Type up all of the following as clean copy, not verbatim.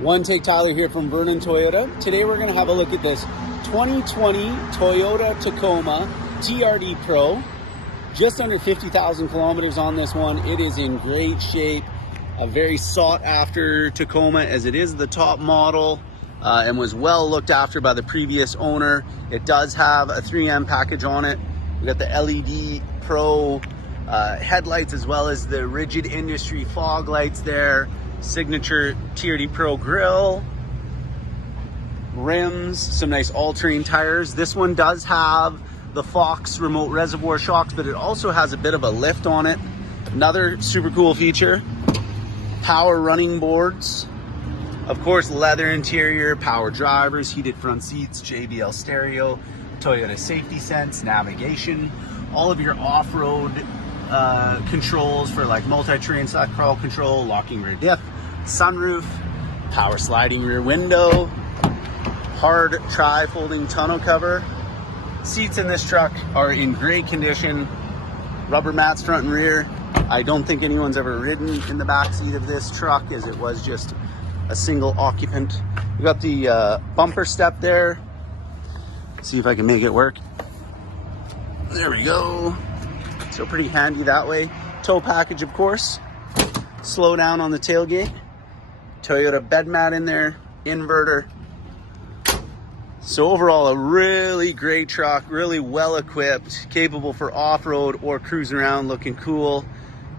One Take Tyler here from Vernon Toyota. Today we're going to have a look at this 2020 Toyota Tacoma TRD PRO. Just under 50,000 kilometers on this one. It is in great shape. A very sought after Tacoma, as it is the top model and was well looked after by the previous owner. It does have a 3M package on it. We got the LED Pro headlights as well as the rigid industry fog lights there. Signature TRD Pro grille, rims, some nice all-terrain tires. This one does have the Fox remote reservoir shocks, but it also has a bit of a lift on it. Another super cool feature, power running boards. Of course, leather interior, power drivers, heated front seats, JBL Stereo, Toyota safety sense, navigation, all of your off-road controls for like multi-terrain slack crawl control, locking rear diff, sunroof, power sliding rear window, hard tri-folding tonneau cover. Seats in this truck are in great condition, rubber mats front and rear. I don't think anyone's ever ridden in the back seat of this truck, as it was just a single occupant. We got the bumper step there. See if I can make it work. There we go. So pretty handy that way. Tow package, of course. Slow down on the tailgate. Toyota bed mat in there. Inverter. So overall, a really great truck. Really well equipped. Capable for off-road or cruise around, looking cool.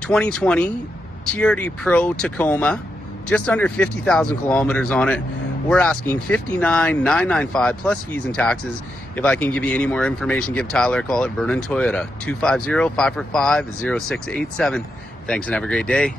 2020 TRD Pro Tacoma. Just under 50,000 kilometers on it. We're asking $59,995 plus fees and taxes. If I can give you any more information, give Tyler a call at Vernon Toyota, 250-545-0687. Thanks and have a great day.